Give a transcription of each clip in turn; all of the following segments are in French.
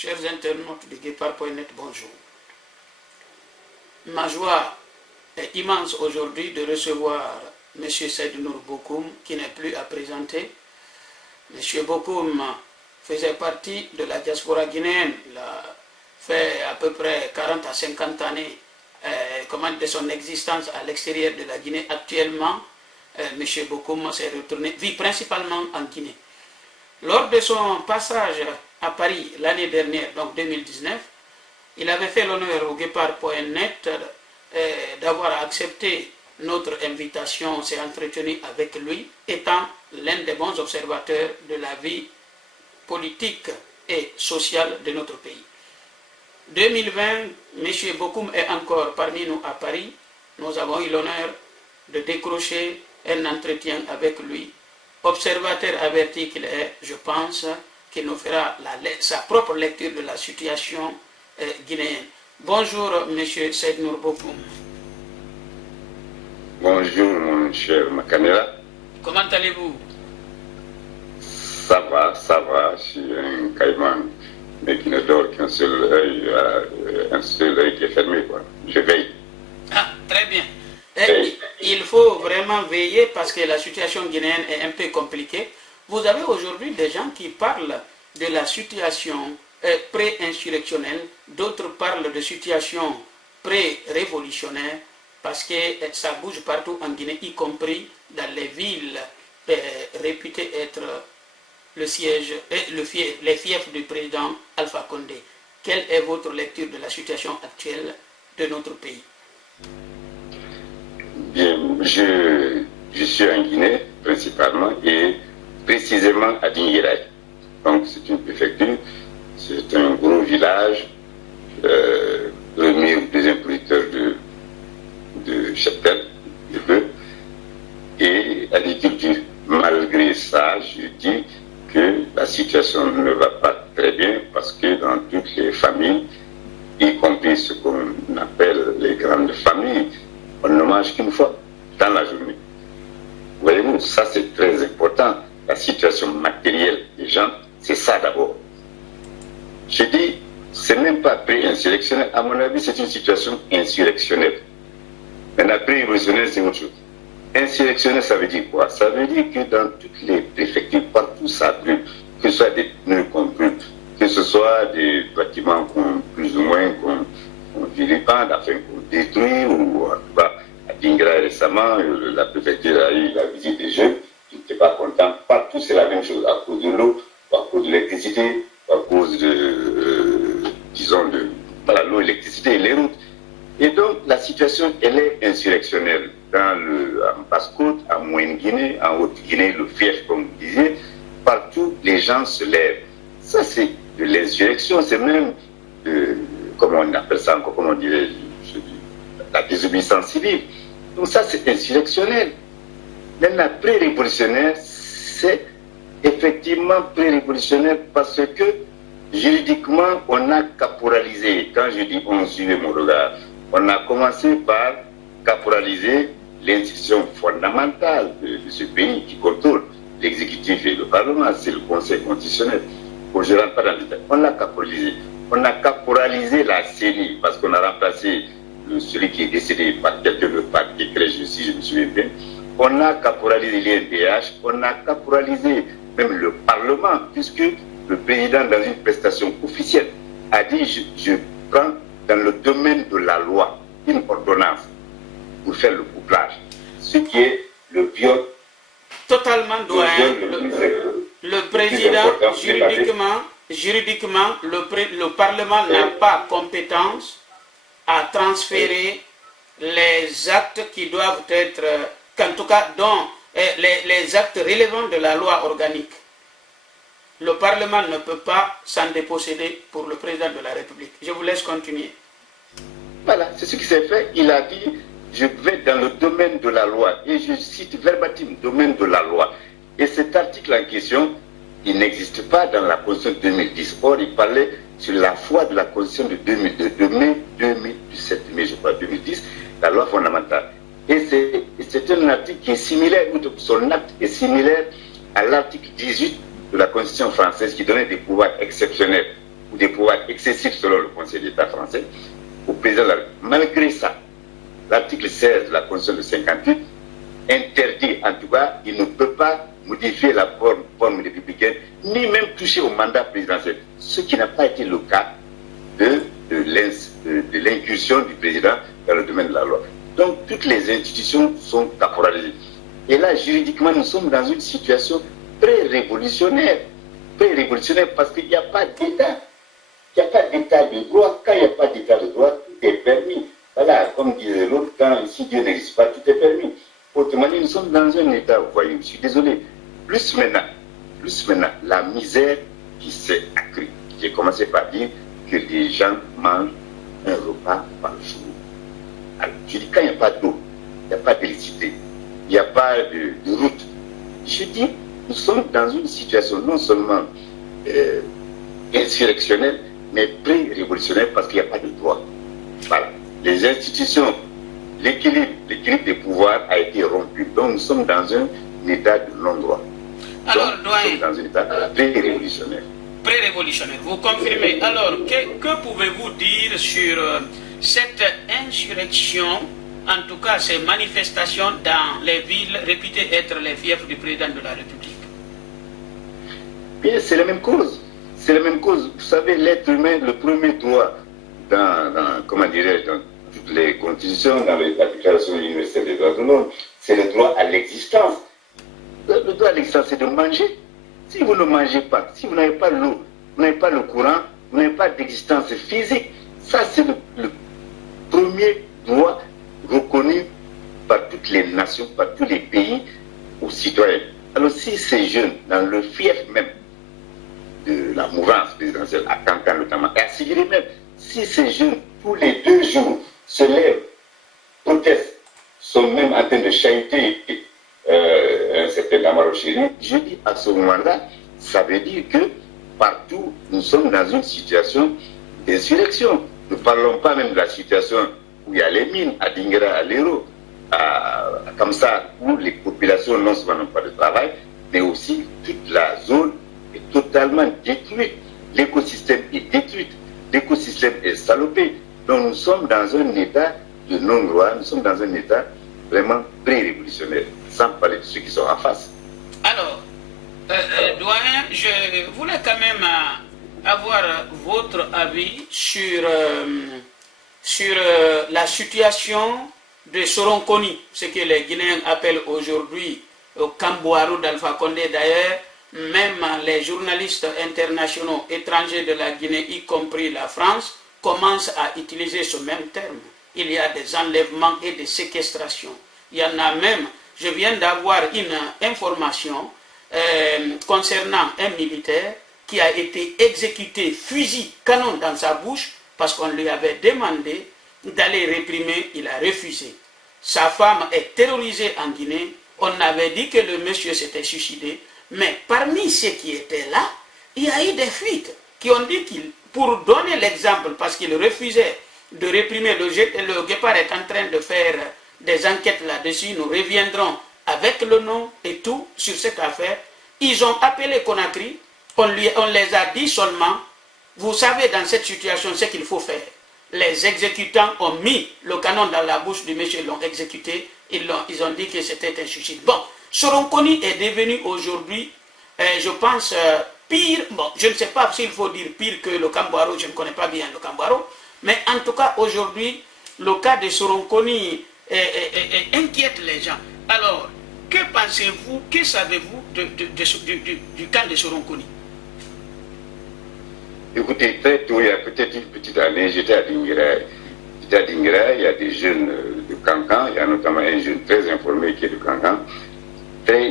Chers internautes de Guépard.net, bonjour. Ma joie est immense aujourd'hui de recevoir M. Seyd Nour Bokoum, qui n'est plus à présenter. M. Bokoum faisait partie de la diaspora guinéenne. Il a fait à peu près 40 à 50 années de son existence à l'extérieur de la Guinée. Actuellement, M. Bokoum s'est retourné, vit principalement en Guinée. Lors de son passage à Paris l'année dernière, donc 2019, il avait fait l'honneur au Guépard.net d'avoir accepté notre invitation, s'est entretenu avec lui, étant l'un des bons observateurs de la vie politique et sociale de notre pays. 2020, M. Bokoum est encore parmi nous à Paris. Nous avons eu l'honneur de décrocher un entretien avec lui. Observateur averti qu'il est, je pense qu'il nous fera sa propre lecture de la situation guinéenne. Bonjour, M. Seyd Nour Bokoum. Bonjour, mon cher Makanela. Comment allez-vous? Ça va, je suis un caïman, mais qui ne dort qu'un seul œil qui est fermé, quoi. Je veille. Ah, très bien. Il faut vraiment veiller parce que la situation guinéenne est un peu compliquée. Vous avez aujourd'hui des gens qui parlent de la situation pré-insurrectionnelle, d'autres parlent de situation pré-révolutionnaire, parce que ça bouge partout en Guinée, y compris dans les villes réputées être le siège, les fiefs du président Alpha Condé. Quelle est votre lecture de la situation actuelle de notre pays? Bien, je suis en Guinée principalement et précisément à Dinguiraye. Donc c'est une préfecture, c'est un gros village, premier ou deuxième producteur de cheptel, de bœuf et agriculture. Malgré ça, je dis que la situation ne va pas très bien parce que dans toutes les familles, y compris ce qu'on appelle les grandes familles, on ne mange qu'une fois dans la journée. Voyez-vous, ça c'est très important. La situation matérielle des gens, c'est ça d'abord. Je dis, c'est même pas pré-insurrectionnel. À mon avis, c'est une situation insurrectionnelle. Maintenant, pré-révolutionnaire, c'est autre chose. Insurrectionnel, ça veut dire quoi? Ça veut dire que dans toutes les préfectures, partout ça brûle, que ce soit des pneus qu'on brûle, que ce soit des bâtiments qu'on plus ou moins qu'on vilipende, afin qu'on détruit, ou en tout cas, à Dinguiraye récemment, la préfecture a eu la visite des jeunes, je n'étais pas content. Partout c'est la même chose, à cause de l'eau, à cause de l'électricité, à cause de, disons, de l'eau, l'électricité et les routes. Et donc, la situation, elle est insurrectionnelle. En Basse-Côte, en Moyenne-Guinée, en Haute-Guinée, le fief, comme vous disiez, partout, les gens se lèvent. Ça, c'est de l'insurrection, c'est même, comment on appelle ça encore, comment on dirait, la désobéissance civile. Donc ça, c'est insurrectionnel. Maintenant, pré-révolutionnaire, c'est effectivement pré-révolutionnaire parce que, juridiquement, on a caporalisé. Quand je dis on, suivait mon regard, on a commencé par caporaliser l'institution fondamentale de ce pays qui contrôle l'exécutif et le Parlement, c'est le Conseil constitutionnel. Bon, je ne rentre pas dans le détail. On l'a caporalisé. On a caporalisé la CENI parce qu'on a remplacé celui qui est décédé par quelqu'un de par décret, si je me souviens bien. On a caporalisé l'INDH, on a caporalisé même le Parlement, puisque le président, dans une prestation officielle, a dit je prends dans le domaine de la loi une ordonnance pour faire le couplage, ce qui est le viol. Totalement doyen. Le président, juridiquement, le Parlement n'a pas compétence à transférer les actes qui doivent être, en tout cas, dont les actes relevant de la loi organique. Le Parlement ne peut pas s'en déposséder pour le président de la République. Je vous laisse continuer. Voilà, c'est ce qui s'est fait. Il a dit, je vais dans le domaine de la loi. Et je cite verbatim, domaine de la loi. Et cet article en question, il n'existe pas dans la Constitution de 2010. Or, il parlait sur la foi de la Constitution de 2002, de mai 2017, mai, je crois, 2010, la loi fondamentale. Et c'est un article qui est similaire, son acte est similaire à l'article 18 de la Constitution française qui donnait des pouvoirs exceptionnels aux des pouvoirs excessifs selon le Conseil d'État français au président de la République. Malgré ça, l'article 16 de la Constitution de 58 interdit, en tout cas, il ne peut pas modifier la forme républicaine, ni même toucher au mandat présidentiel, ce qui n'a pas été le cas de l'incursion du président dans le domaine de la loi. Donc, toutes les institutions sont caporalisées. Et là, juridiquement, nous sommes dans une situation pré-révolutionnaire parce qu'il n'y a pas d'État. Il n'y a pas d'état de droit. Quand il n'y a pas d'état de droit, tout est permis. Voilà, comme disait l'autre, si Dieu n'existe pas, tout est permis. Autrement dit, nous sommes dans un état, vous voyez, je suis désolé. Plus maintenant, la misère qui s'est accrue. J'ai commencé par dire que les gens mangent un repas par jour. Alors, je dis, quand il n'y a pas d'eau, il n'y a pas d'électricité, il n'y a pas de route, je dis, nous sommes dans une situation non seulement insurrectionnelle, mais pré-révolutionnaire parce qu'il n'y a pas de droit. Voilà. Les institutions, l'équilibre des pouvoirs a été rompu. Donc nous sommes dans un état de non-droit. Alors, nous sommes dans un état pré-révolutionnaire. Pré-révolutionnaire, vous confirmez. Alors, que pouvez-vous dire sur cette insurrection, en tout cas ces manifestations dans les villes réputées être les fiefs du président de la République? Bien, c'est la même cause. C'est la même cause. Vous savez, l'être humain, le premier droit dans comment dirais-je, dans toutes les constitutions, dans la Déclaration universelle des droits de l'homme, c'est le droit à l'existence. Le droit à l'existence, c'est de manger. Si vous ne mangez pas, si vous n'avez pas l'eau, vous n'avez pas le courant, vous n'avez pas d'existence physique, ça c'est le premier droit reconnu par toutes les nations, par tous les pays aux citoyens. Alors si ces jeunes, dans le fief même de la mouvance présidentielle, à Cancan notamment, et à Sigiri même, si ces jeunes, tous les 2 jours, se lèvent, protestent, sont même en train de chahuter un certain Amarochiri, je dis à ce moment-là, ça veut dire que partout, nous sommes dans une situation d'insurrection. Ne parlons pas même de la situation où il y a les mines, à Dingra, à Lero, comme ça, où les populations non seulement n'ont pas de travail, mais aussi toute la zone est totalement détruite. L'écosystème est détruit, l'écosystème est salopé. Donc nous sommes dans un état de non-droit, nous sommes dans un état vraiment pré-révolutionnaire, sans parler de ceux qui sont en face. Alors, doyen, je voulais quand même avoir votre avis sur la situation de Soronconi, ce que les Guinéens appellent aujourd'hui Kamboaro d'Alpha Condé. D'ailleurs, même les journalistes internationaux étrangers de la Guinée, y compris la France, commencent à utiliser ce même terme. Il y a des enlèvements et des séquestrations. Il y en a même, je viens d'avoir une information concernant un militaire qui a été exécuté, fusil, canon dans sa bouche, parce qu'on lui avait demandé d'aller réprimer, il a refusé. Sa femme est terrorisée en Guinée. On avait dit que le monsieur s'était suicidé, mais parmi ceux qui étaient là, il y a eu des fuites qui ont dit qu'il, pour donner l'exemple, parce qu'il refusait de réprimer le guépard est en train de faire des enquêtes là-dessus, nous reviendrons avec le nom et tout sur cette affaire. Ils ont appelé Conakry, on les a dit seulement, vous savez dans cette situation ce qu'il faut faire. Les exécutants ont mis le canon dans la bouche du monsieur, l'ont exécuté, ils ont dit que c'était un suicide. Bon, Soronconi est devenu aujourd'hui, je pense, pire, bon, je ne sais pas s'il faut dire pire que le Kamboaro, je ne connais pas bien le Kamboaro, mais en tout cas aujourd'hui, le cas de Soronconi inquiète les gens. Alors, que pensez-vous, que savez-vous du camp de Soronconi? Écoutez, très tôt, il y a peut-être une petite année, j'étais à Dingra. Il y a des jeunes de Cancan, il y a notamment un jeune très informé qui est de Cancan.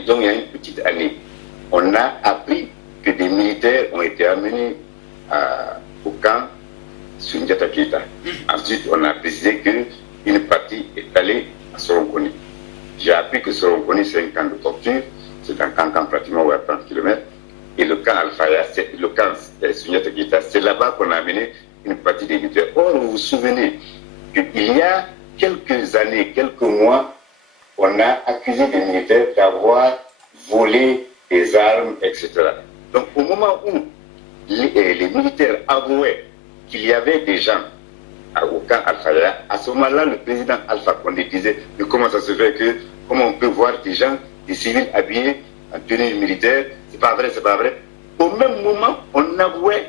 Donc il y a une petite année, on a appris que des militaires ont été amenés au camp Sundiata Keita. Ensuite, on a précisé qu'une partie est allée à Soronconi. J'ai appris que Soronconi, c'est un camp de torture, c'est un camp pratiquement à 30 km. Et le camp Alfaya, le camp Sundiata Keita, c'est là-bas qu'on a amené une partie des militaires. Or, vous vous souvenez qu'il y a quelques années, quelques mois, on a accusé des militaires d'avoir volé des armes, etc. Donc, au moment où les militaires avouaient qu'il y avait des gens au camp Alpha, à ce moment-là, le président Alpha Condé disait, mais comment ça se fait que, comment on peut voir des gens, des civils habillés en tenue militaire, c'est pas vrai, c'est pas vrai. Au même moment, on avouait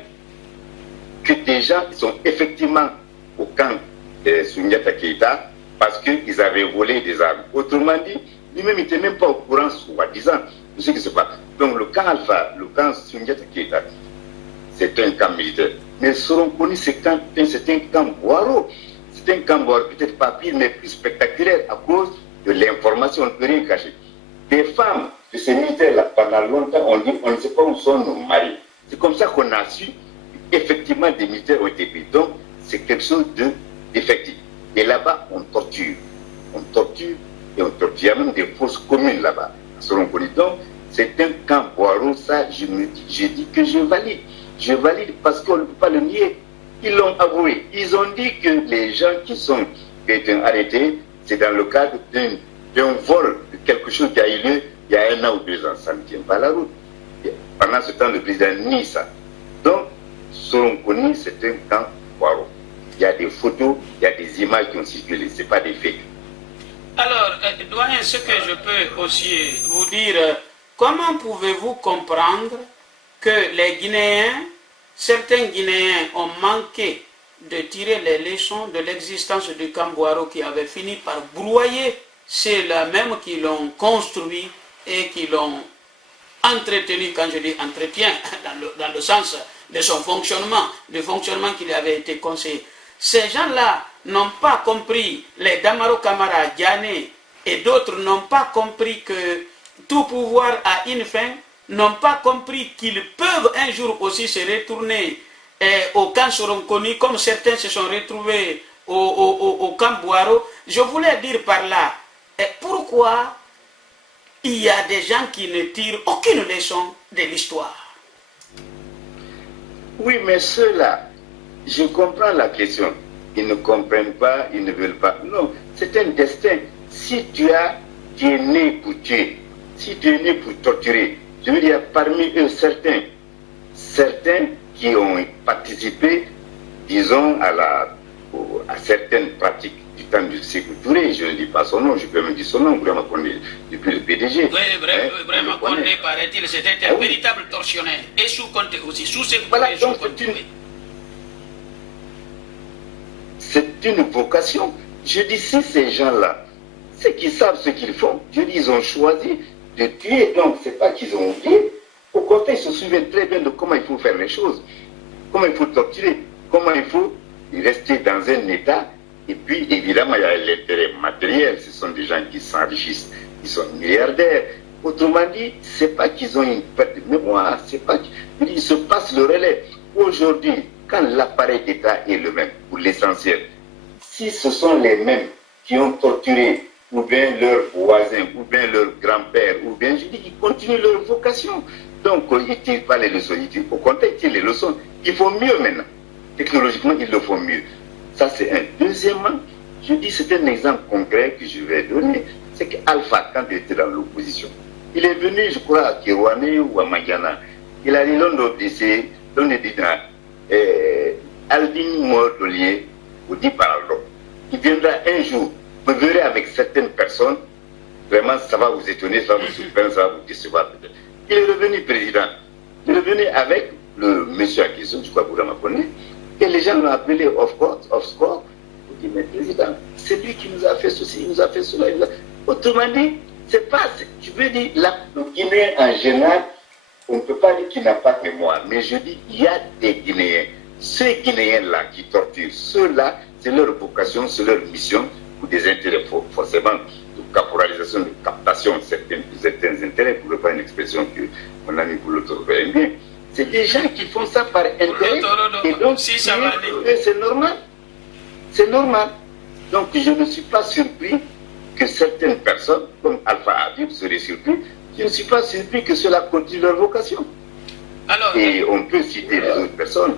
que des gens sont effectivement au camp de Souniata Keïta parce qu'ils avaient volé des armes. Autrement dit, lui-même n'était même pas au courant, soi-disant, de ce qui se passe. Donc le camp Alpha, le camp Souniata Keïta, c'est un camp militaire. Mais seront connus, c'est un camp Boiro. C'est un camp Boiro, peut-être pas pire, mais plus spectaculaire à cause de l'information, on ne peut rien cacher. Des femmes de ces militaires-là, pendant longtemps, on dit, on ne sait pas où sont nos maris. C'est comme ça qu'on a su, effectivement, des militaires ont été pris. Donc, c'est quelque chose d'effectif. Et là-bas, on torture. On torture et on torture. Il y a même des fosses communes là-bas, selon connus. Donc, c'est un camp Boiro, ça, je dis que je valide. Je valide parce qu'on ne peut pas le nier. Ils l'ont avoué. Ils ont dit que les gens qui ont été arrêtés, c'est dans le cadre d'un vol, de quelque chose qui a eu lieu il y a 1 an ou 2 ans. Ça ne tient pas la route. Et pendant ce temps, le président nie ça. Donc, selon connu, c'est un camp Boiro. Il y a des photos, il y a des images qui ont circulé. Ce n'est pas des faits. Alors, doyen, ce que je peux aussi vous dire, comment pouvez-vous comprendre que les Guinéens, certains Guinéens ont manqué de tirer les leçons de l'existence du camp Boiro qui avait fini par broyer ceux-là même qui l'ont construit et qui l'ont entretenu, quand je dis entretien, dans le sens de son fonctionnement, du fonctionnement qui lui avait été conseillé. Ces gens-là n'ont pas compris, les Damaro Camara, Diané et d'autres n'ont pas compris que tout pouvoir a une fin, n'ont pas compris qu'ils peuvent un jour aussi se retourner au camp Soronconi, comme certains se sont retrouvés au camp Boiro. Je voulais dire par là, pourquoi il y a des gens qui ne tirent aucune leçon de l'histoire? Oui, mais ceux-là, je comprends la question. Ils ne comprennent pas, ils ne veulent pas. Non, c'est un destin. Si tu es né pour tuer, si tu es né pour torturer, je veux dire, parmi eux, certains qui ont participé, disons, à certaines pratiques du temps du Sékou Touré, je ne dis pas son nom, je peux même dire son nom, Vraiment Condé, depuis le PDG. Oui, Vraiment Condé, paraît-il, c'était un véritable tortionnaire. Et sous Conté aussi, sous Sékou Touré, voilà, donc c'est une vocation. Je dis, si ces gens-là, c'est qu'ils savent ce qu'ils font, je dis, ils ont choisi de tuer, donc c'est pas qu'ils ont oublié. Au contraire, ils se souviennent très bien de comment il faut faire les choses, comment il faut torturer, comment il faut rester dans un état. Et puis, évidemment, il y a l'intérêt matériel. Ce sont des gens qui s'enrichissent, qui sont milliardaires. Autrement dit, c'est pas qu'ils ont une perte de mémoire, c'est pas qu'ils se passent le relais. Aujourd'hui, quand l'appareil d'État est le même, pour l'essentiel, si ce sont les mêmes qui ont torturé ou bien leurs voisins, ou bien leur grand-père, ou bien, je dis, ils continuent leur vocation. Donc, ils ne tirent pas les leçons, au contraire, ils tirent les leçons. Ils font mieux maintenant. Technologiquement, ils le font mieux. Ça, c'est un. Deuxièmement, je dis, c'est un exemple concret que je vais donner. C'est qu'Alpha, quand il était dans l'opposition, il est venu, je crois, à Kirouane ou à Magyana. Il a dit, l'on dit, Aldin Mordolier, ou dit Paralo. Il viendra un jour, vous verrez avec certaines personnes, vraiment, ça va vous étonner, ça va vous surprendre, ça va vous décevoir peut-être. Il est revenu président. Il est revenu avec le monsieur à question, je crois que vous l'avez connu, et les gens l'ont appelé off-score. Vous dites, mais président, c'est lui qui nous a fait ceci, il nous a fait cela. Autrement dit, c'est pas, je veux dire, le Guinéen en général, on ne peut pas dire qu'il n'a pas de mémoire, mais je dis, il y a des Guinéens. Ces Guinéens-là qui torturent, ceux-là, c'est leur vocation, c'est leur mission, pour des intérêts forcément de caporalisation, de captation de certains intérêts, pour ne pas une expression que mon ami Bouloto aime bien. C'est des gens qui font ça par intérêt, et donc c'est normal. C'est normal. Donc je ne suis pas surpris que certaines personnes, comme Alpha Habib, seraient surpris. Je ne suis pas surpris que cela continue leur vocation. Alors, et on peut citer les autres personnes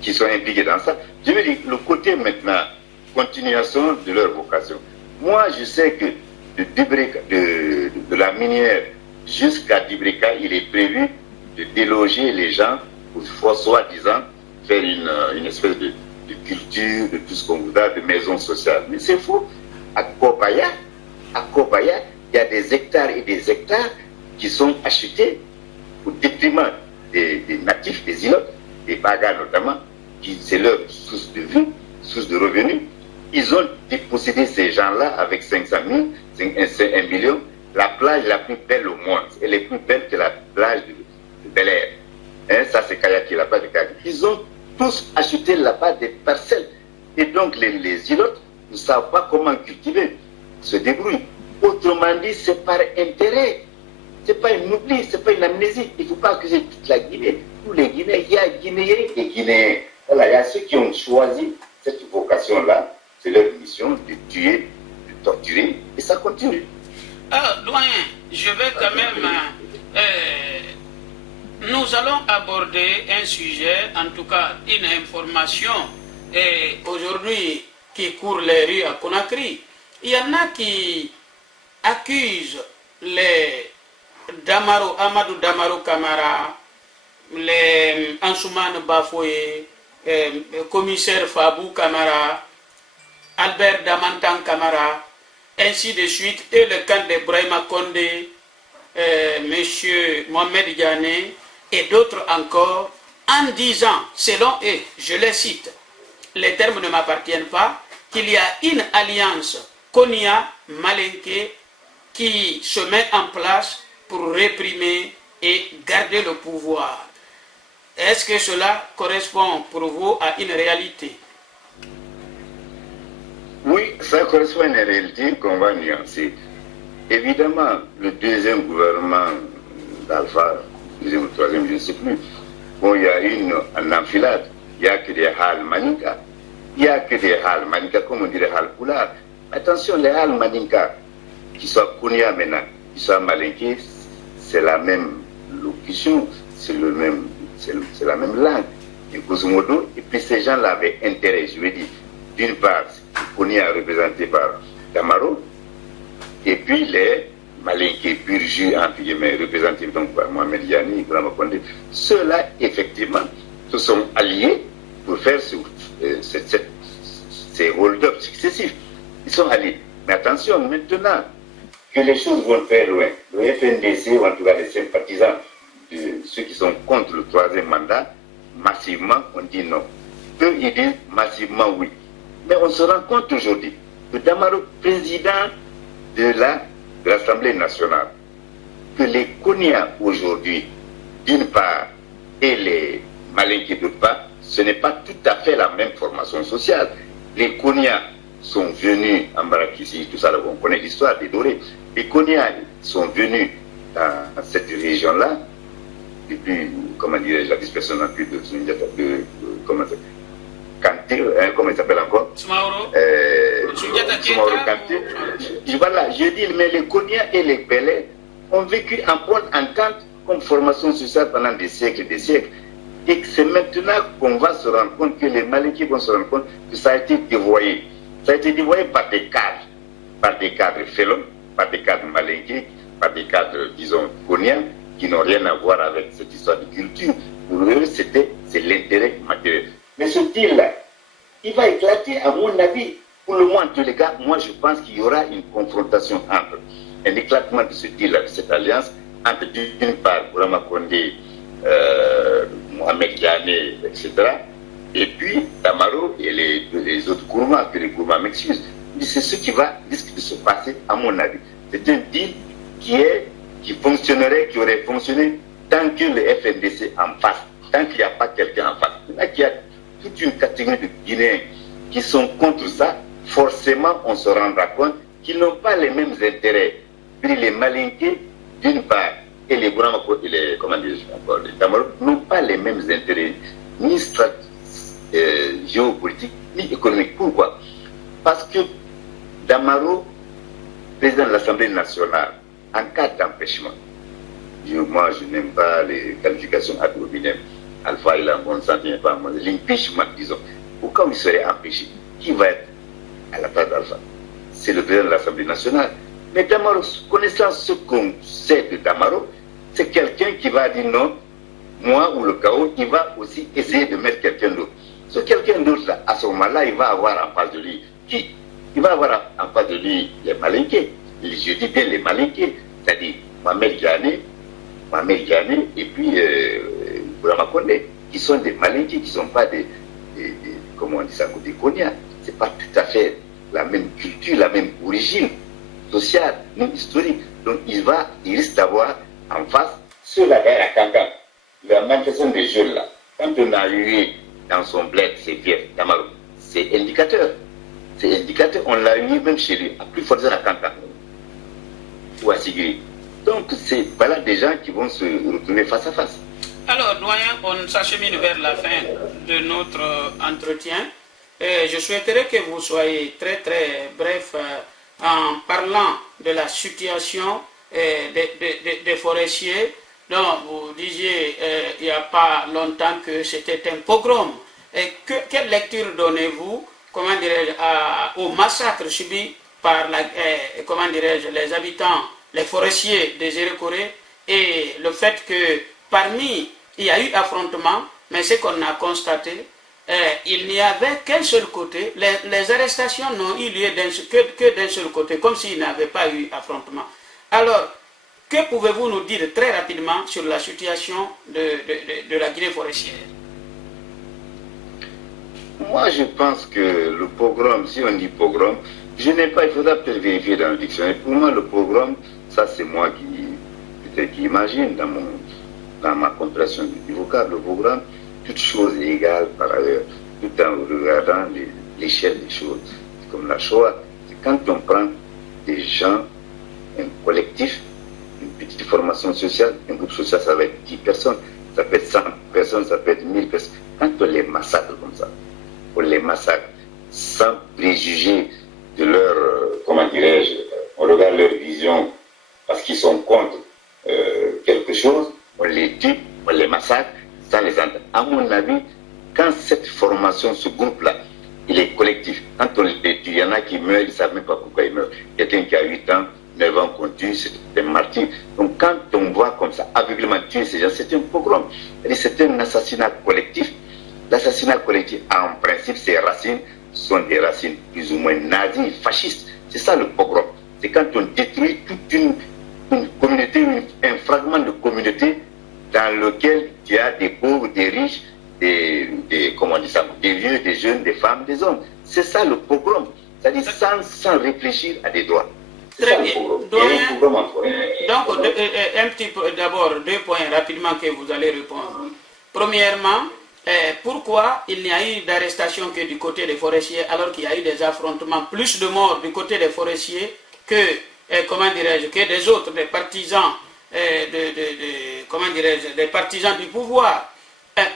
qui sont impliquées dans ça. Je veux dire, le côté maintenant, continuation de leur vocation. Moi, je sais que de la minière jusqu'à Dibreka, il est prévu de déloger les gens pour soi-disant faire une espèce de culture, de tout ce qu'on voudra, de maison sociale. Mais c'est faux. À Kobaya, il y a des hectares et des hectares qui sont achetés au détriment des natifs, des îlots, des Bagas notamment, qui c'est leur source de vie, source de revenus. Ils ont dépossédé ces gens-là avec 500 000, 1 million, la plage la plus belle au monde. Elle est plus belle que la plage de Bel Air. Hein, ça, c'est Kayaki, la plage de Kayaki. Ils ont tous acheté là-bas des parcelles. Et donc, les îlots ne savent pas comment cultiver, se débrouillent. Autrement dit, c'est par intérêt. Ce n'est pas un oubli, ce n'est pas une amnésie. Il ne faut pas accuser toute la Guinée. Tous les Guinéens, il y a Guinéens et Guinéens. Voilà, il y a ceux qui ont choisi cette vocation-là. C'est leur mission de tuer, de torturer, et ça continue. Doyen, je vais quand même... nous allons aborder un sujet, en tout cas une information, aujourd'hui qui court les rues à Conakry. Il y en a qui accusent les Amadou Damaro Camara, les Ansoumane Bafoué, commissaire Fabou Camara, Albert Damantan Camara, ainsi de suite, et le camp de Brahima Condé, monsieur Mohamed Diané, et d'autres encore, en disant, selon eux, je les cite, les termes ne m'appartiennent pas, qu'il y a une alliance Konya-Malinké qui se met en place pour réprimer et garder le pouvoir. Est-ce que cela correspond pour vous à une réalité? Oui, ça correspond à une réalité qu'on va nuancer. Évidemment, le deuxième gouvernement d'Alpha, deuxième ou troisième, je ne sais plus, bon, il y a une en enfilade, il n'y a que des Hal Maninka. Il n'y a que des Hal Maninka, comme on dirait Hal Poulard. Attention, les Hal Maninka, qui soient Kounia maintenant, qui soient Malinké, c'est la même locution, c'est la même langue. Et grosso modo, et puis ces gens-là avaient intérêt, je veux dire, d'une part, Kounia représenté par Damaro, et puis les Malinké pur jus, entre guillemets, représentés donc par Mohamed Diané, Ibrahima Condé, ceux-là, effectivement, se sont alliés pour faire ces hold-up successifs. Ils sont alliés. Mais attention, maintenant que les choses vont très loin, le FNDC, ou en tout cas les sympathisants, ceux qui sont contre le troisième mandat, massivement, on dit non. Eux, ils disent massivement oui. Mais on se rend compte aujourd'hui que Damaro, président de l'Assemblée nationale, que les Konya aujourd'hui, d'une part, et les Malinké d'autre part, ce n'est pas tout à fait la même formation sociale. Les Konya sont venus en Barakissi, tout ça, on connaît l'histoire des Dorés. Les Konya sont venus dans cette région-là, depuis, comment dirais-je, la dispersion en plus de comment ça s'appelle, Kanté, comment il s'appelle encore Soumaoro Kanté. Voilà, je dis, mais les Konya et les Belais ont vécu en bonne entente comme formation sociale pendant des siècles et des siècles. Et c'est maintenant qu'on va se rendre compte que les Malinké vont se rendre compte que ça a été dévoyé. Ça a été dévoyé par des cadres félons, par des cadres Malinké, par des cadres, disons, Konya, qui n'ont rien à voir avec cette histoire de culture. Pour eux, c'est l'intérêt matériel. Mais ce deal-là, il va éclater, à mon avis. Pour le moins, en tous les cas, moi, je pense qu'il y aura une confrontation entre un éclatement de ce deal-là, de cette alliance, entre d'une part, Brahima Condé, Mohamed Diané, etc., et puis Damaro et les autres Kourma, que les Kourma m'excusent. C'est ce qui risque de se passer, à mon avis. C'est un deal qui fonctionnerait, qui aurait fonctionné tant que le FNDC en face, tant qu'il n'y a pas quelqu'un en face. Là, qu'il y a toute une catégorie de Guinéens qui sont contre ça, forcément, on se rendra compte qu'ils n'ont pas les mêmes intérêts. Puis les Malinké, d'une part, et les Brahma et les, comment dire, les Damaro, n'ont pas les mêmes intérêts, ni géopolitiques, ni économiques. Pourquoi? Parce que Damaro, président de l'Assemblée nationale, en cas d'empêchement, moi je n'aime pas les qualifications ad hominem, Alpha il a un bon sentiment, pas moi, l'impeachment, disons. Pourquoi il serait empêché? Qui va être à la place d'Alpha? C'est le président de l'Assemblée nationale. Mais Damaro, connaissant ce qu'on sait de Damaro, c'est quelqu'un qui va dire non, moi ou le chaos, il va aussi essayer de mettre quelqu'un d'autre. Ce quelqu'un d'autre, là, à ce moment-là, il va avoir en face de lui qui? Il va avoir en face de lui les malinqués. Je dis bien les malinqués, c'est-à-dire Mohamed Diané et puis Bourama Kondé, qui sont des malinqués, qui ne sont pas comment on dit ça, des Konya. Ce n'est pas tout à fait la même culture, la même origine sociale, même historique. Donc il risque d'avoir en face ceux-là à Kankan. La manifestation des jeunes là, quand on a eu dans son bled, c'est indicateur. C'est indicateur, on l'a eu même chez lui, à plus forte à Kankan ou à Siguri. Donc c'est voilà des gens qui vont se retrouver face à face. Alors, doyen, on s'achemine vers la fin de notre entretien. Je souhaiterais que vous soyez très très bref en parlant de la situation des forestiers. Donc, vous disiez il n'y a pas longtemps que c'était un pogrom. Et quelle lecture donnez-vous, comment dirais-je, au massacre subi par comment dirais-je, les habitants, les forestiers des Érékoré, et le fait que parmi, il y a eu affrontement, mais ce qu'on a constaté, il n'y avait qu'un seul côté, les arrestations n'ont eu lieu que d'un seul côté, comme s'il n'y avait pas eu affrontement. Alors, que pouvez-vous nous dire très rapidement sur la situation de la Guinée forestière? Moi, je pense que le pogrom, si on dit pogrom, il faudra peut-être vérifier dans le dictionnaire. Pour moi, le pogrom, ça c'est moi qui imagine dans ma compréhension du vocable. Le pogrom, toute chose égale par ailleurs, tout en regardant l'échelle des choses. C'est comme la Shoah. C'est quand on prend des gens, un collectif, une petite formation sociale, un groupe social, ça va être 10 personnes, ça peut être 100 personnes, ça peut être 1000 personnes. Quand on les massacre comme ça, on les massacre sans préjuger de leur, comment dirais-je, on regarde leur vision parce qu'ils sont contre quelque chose, on les tue, on les massacre sans les entendre. À mon avis, quand cette formation, ce groupe-là, il est collectif, quand on les tue, il y en a qui meurent, ils ne savent même pas pourquoi ils meurent. Quelqu'un qui a 8 ans, 9 ans qu'on tue, c'est un martyr. Donc quand on voit comme ça, aveuglément tuer ces gens, c'est un pogrom. C'est un assassinat collectif. L'assassinat collectif, en principe, ses racines sont des racines plus ou moins nazies, fascistes. C'est ça le pogrom. C'est quand on détruit toute une communauté, un fragment de communauté dans lequel il y a des pauvres, des riches, comment on dit ça, des vieux, des jeunes, des femmes, des hommes. C'est ça le pogrom. C'est-à-dire sans réfléchir à des droits. Très bien. Donc, un petit peu, d'abord, 2 points rapidement que vous allez répondre. Premièrement, pourquoi il n'y a eu d'arrestation que du côté des forestiers alors qu'il y a eu des affrontements, plus de morts du côté des forestiers que, comment dirais-je, que des autres, des partisans, comment dirais-je, des partisans du pouvoir.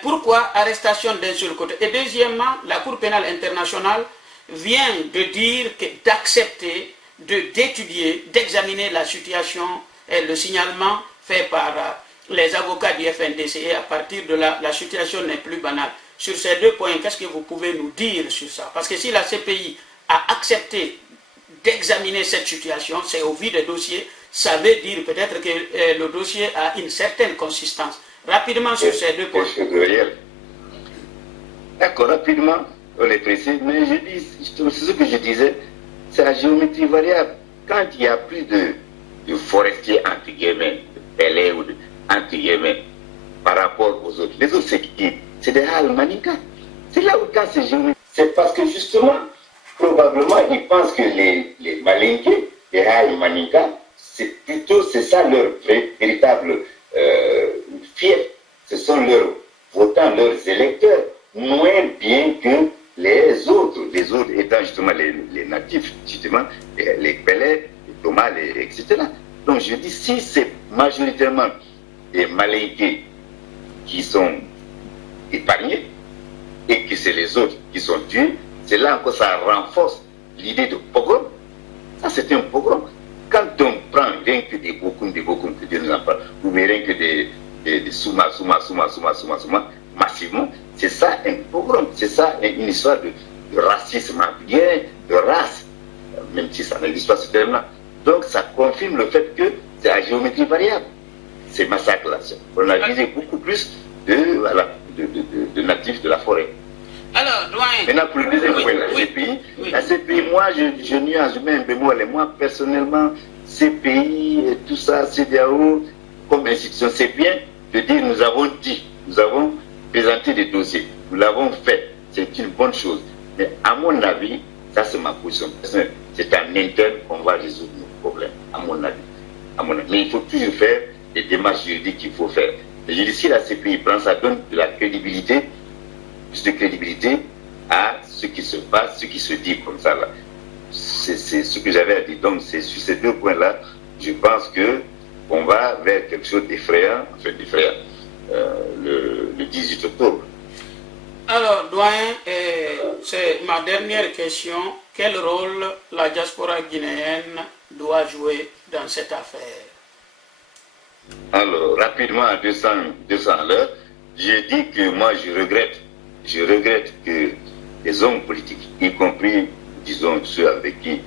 Pourquoi arrestation d'un seul côté? Et deuxièmement, la Cour pénale internationale vient de dire d'accepter, d'étudier, d'examiner la situation et le signalement fait par les avocats du FNDC, et à partir de là, la situation n'est plus banale. Sur ces 2 points, qu'est-ce que vous pouvez nous dire sur ça? Parce que si la CPI a accepté d'examiner cette situation, c'est au vu des dossiers, ça veut dire peut-être que le dossier a une certaine consistance. Rapidement sur ces 2 points. D'accord, rapidement, on est précis, mais c'est ce que je disais, c'est la géométrie variable. Quand il y a plus de forestiers, entre guillemets, de pélés ou entre guillemets, par rapport aux autres, les autres c'est qui? C'est des Hal Maninka. C'est là où quand c'est géométrie. C'est parce que justement, probablement, ils pensent que les Malinqués, les Hal Maninka, c'est ça leur véritable fief. Ce sont leurs votants, leurs électeurs, moins bien que les autres étant justement les natifs, justement, les Pelés, les Thomas, etc. Donc je dis, si c'est majoritairement des Malinqués qui sont épargnés et que c'est les autres qui sont tués, c'est là que ça renforce l'idée de pogrom. Ça, c'est un pogrom. Quand on prend rien que des bokoum, que Dieu nous en parle, ou rien que des souma, massivement, c'est ça un pogrom. C'est ça une histoire de racisme bien, de race, même si ça n'existe pas ce terme-là. Donc ça confirme le fait que c'est la géométrie variable, ces massacres-là. On a visé beaucoup plus de natifs de la forêt. Alors, doyen... Maintenant, pour le deuxième point, la CPI, moi, je nuance, je mets un bémol. Et moi, personnellement, CPI et tout ça, CEDEAO, comme institution, c'est bien de dire nous avons présenté des dossiers, nous l'avons fait, c'est une bonne chose. Mais à mon avis, ça c'est ma position personnelle, c'est en interne qu'on va résoudre nos problèmes, à mon avis. Mais il faut toujours faire les démarches juridiques qu'il faut faire. Et je dis, si la CPI prend, ça donne de la crédibilité, plus de crédibilité à ce qui se passe, ce qui se dit comme ça là. C'est ce que j'avais à dire. Donc c'est sur ces deux points-là, je pense qu'on va vers quelque chose d'effrayant, le 18 octobre. Alors, doyen, c'est ma dernière question. Quel rôle la diaspora guinéenne doit jouer dans cette affaire? Alors, rapidement, à 200 à l'heure, j'ai dit que moi, je regrette que les hommes politiques, y compris, disons, ceux avec qui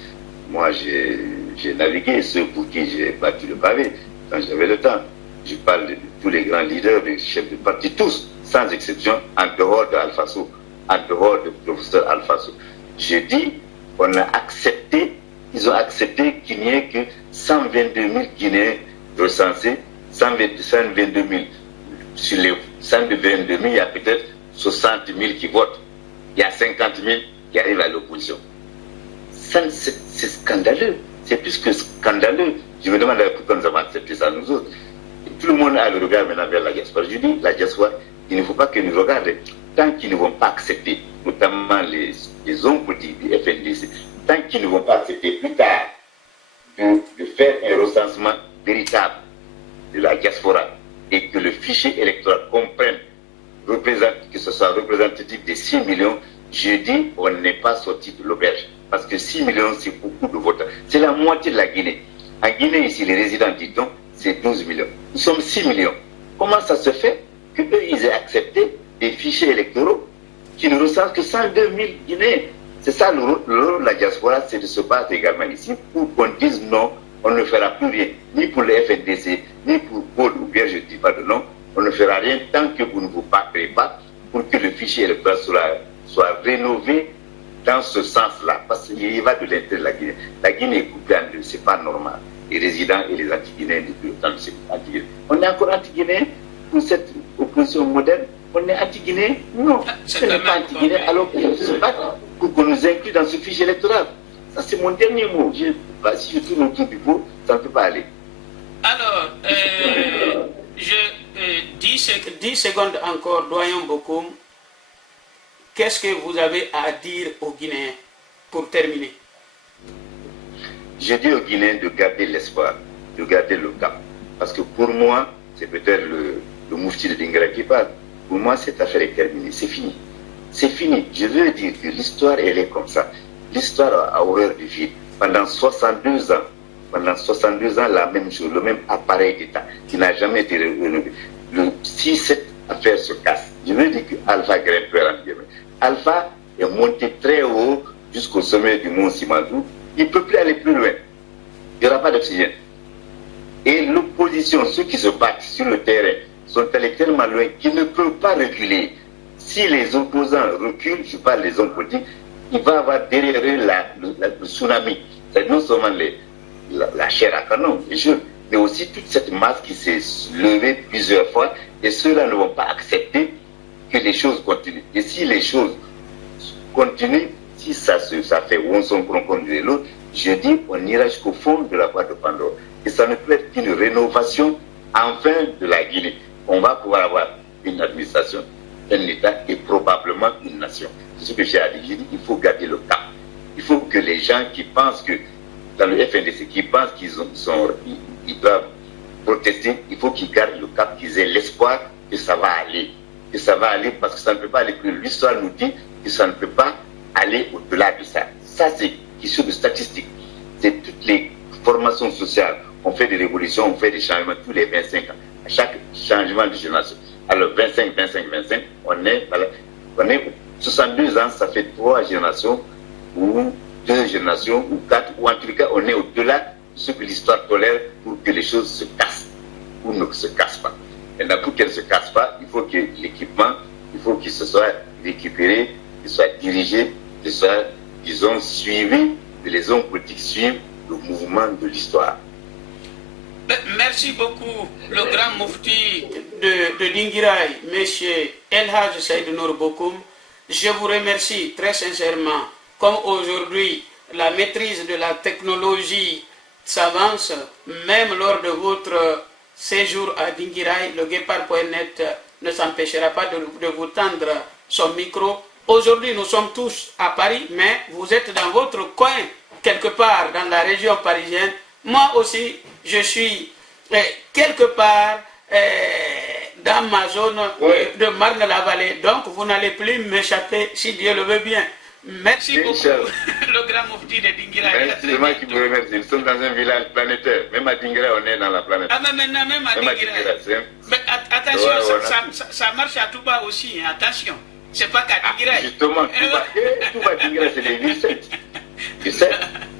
moi j'ai navigué, ceux pour qui j'ai battu le pavé, quand j'avais le temps. Je parle de tous les grands leaders, des chefs de parti, tous, sans exception, en dehors de Alpha Sow, en dehors du professeur Alpha Sow. Je dis, ils ont accepté qu'il n'y ait que 122 000 Guinéens recensés, 122 000. Sur les 122 000, il y a peut-être 60 000 qui votent. Il y a 50 000 qui arrivent à l'opposition. C'est scandaleux. C'est plus que scandaleux. Je me demande pourquoi nous avons accepté ça, nous autres. Et tout le monde a le regard maintenant vers la diaspora. Je dis, la diaspora, il ne faut pas que nous regardions. Tant qu'ils ne vont pas accepter, notamment les hommes politiques du FNDC, tant qu'ils ne vont pas accepter plus tard de faire un recensement véritable de la diaspora et que le fichier électoral comprenne, que ce soit représentatif des 6 millions, je dis, on n'est pas sorti de l'auberge. Parce que 6 millions, c'est beaucoup de votants. C'est la moitié de la Guinée. En Guinée, ici, les résidents, dit-on, c'est 12 millions. Nous sommes 6 millions. Comment ça se fait qu'eux, ils aient accepté des fichiers électoraux qui ne recensent que 102 000 Guinéens? C'est ça le rôle de la diaspora, c'est de se battre également ici pour qu'on dise non, on ne fera plus rien, ni pour le FNDC, ni pour Paul, ou bien je ne dis pas de nom, on ne fera rien tant que vous ne vous battrez pas pour que le fichier électoral soit rénové dans ce sens-là, parce qu'il y va de l'intérêt de la Guinée. La Guinée est coupée en deux, c'est pas normal. Les résidents et les anti-guinéens depuis le temps, c'est anti-guinéens. On est encore anti-guinéens pour cette opposition moderne? On est anti-guinéens? Non, on n'est pas anti-guinéens alors qu'on se bat pour qu'on nous inclue dans ce fichier électoral. Ça, c'est mon dernier mot. Si je tourne autour du pot, ça ne peut pas aller. Alors, 10 secondes encore, doyen Bokoum. Qu'est-ce que vous avez à dire aux Guinéens pour terminer? Je dis aux Guinéens de garder l'espoir, de garder le cap. Parce que pour moi, c'est peut-être le moufti de Dingara qui parle. Pour moi, cette affaire est terminée. C'est fini. C'est fini. Je veux dire que l'histoire, elle est comme ça. L'histoire a horreur du vide. Pendant 62 ans, la même chose, le même appareil d'État qui n'a jamais été renouvelé. Si cette affaire se casse, je veux dire que Alpha grimpeur en Guinée. Alpha est monté très haut jusqu'au sommet du mont Simandou. Il ne peut plus aller plus loin. Il n'y aura pas d'oxygène. Et l'opposition, ceux qui se battent sur le terrain, sont allés tellement loin qu'ils ne peuvent pas reculer. Si les opposants reculent, je parle des hommes politiques, il va y avoir derrière eux le tsunami. C'est non seulement la chair à canon, les jeunes, mais aussi toute cette masse qui s'est levée plusieurs fois, et ceux-là ne vont pas accepter que les choses continuent. Et si les choses continuent, si ça fait où on s'en conduit l'autre, je dis on ira jusqu'au fond de la boîte de Pandore. Et ça ne peut être qu'une rénovation enfin de la Guinée. On va pouvoir avoir une administration, un État et probablement une nation. C'est ce que j'ai à dire. J'ai dit qu'il faut garder le cap. Il faut que les gens qui pensent que, dans le FNDC, qui pensent qu'ils doivent protester, il faut qu'ils gardent le cap, qu'ils aient l'espoir que ça va aller. Que ça va aller parce que ça ne peut pas aller plus. L'histoire nous dit que ça ne peut pas aller au-delà de ça. Ça, c'est question de statistiques. C'est toutes les formations sociales. On fait des révolutions, on fait des changements tous les 25 ans. À chaque changement de génération. Alors 25, on est 62 ans, ça fait 3 générations, ou 2 générations, ou 4, ou en tout cas, on est au-delà de ce que l'histoire tolère pour que les choses se cassent, ou ne se cassent pas. Maintenant, pour qu'elle ne se casse pas, il faut que l'équipement, il faut qu'il se soit récupéré, qu'il soit dirigé, qu'il soit, disons, suivi, que les hommes politiques suivent le mouvement de l'histoire. Merci beaucoup, le grand mufti de Dinguiraye, M. El Hadj Seydou Nour Bokoum. Je vous remercie très sincèrement. Comme aujourd'hui, la maîtrise de la technologie s'avance, même lors de votre séjour à Dinguiraye, le Guépard.net ne s'empêchera pas de vous tendre son micro. Aujourd'hui, nous sommes tous à Paris, mais vous êtes dans votre coin, quelque part dans la région parisienne. Moi aussi, je suis quelque part dans ma zone de Marne-la-Vallée. Donc, vous n'allez plus m'échapper si Dieu le veut bien. Merci beaucoup, le grand mufti de Dinguiraye. C'est moi qui vous remercie. Nous sommes dans un village planétaire. Même à Dinguiraye, on est dans la planète. Ah, mais maintenant, même à Dinguiraye. Mais attention, ça marche à Touba aussi. Hein, attention. C'est pas qu'à Dinguiraye. Justement, Touba Dinguiraye, c'est des villes saintes.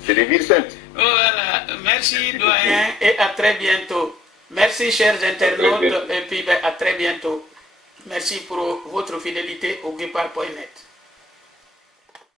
C'est des villes saintes. Voilà. Merci, doyen, et à très bientôt. Merci, chers internautes, et puis à très bientôt. Merci pour votre fidélité au Guépard.net.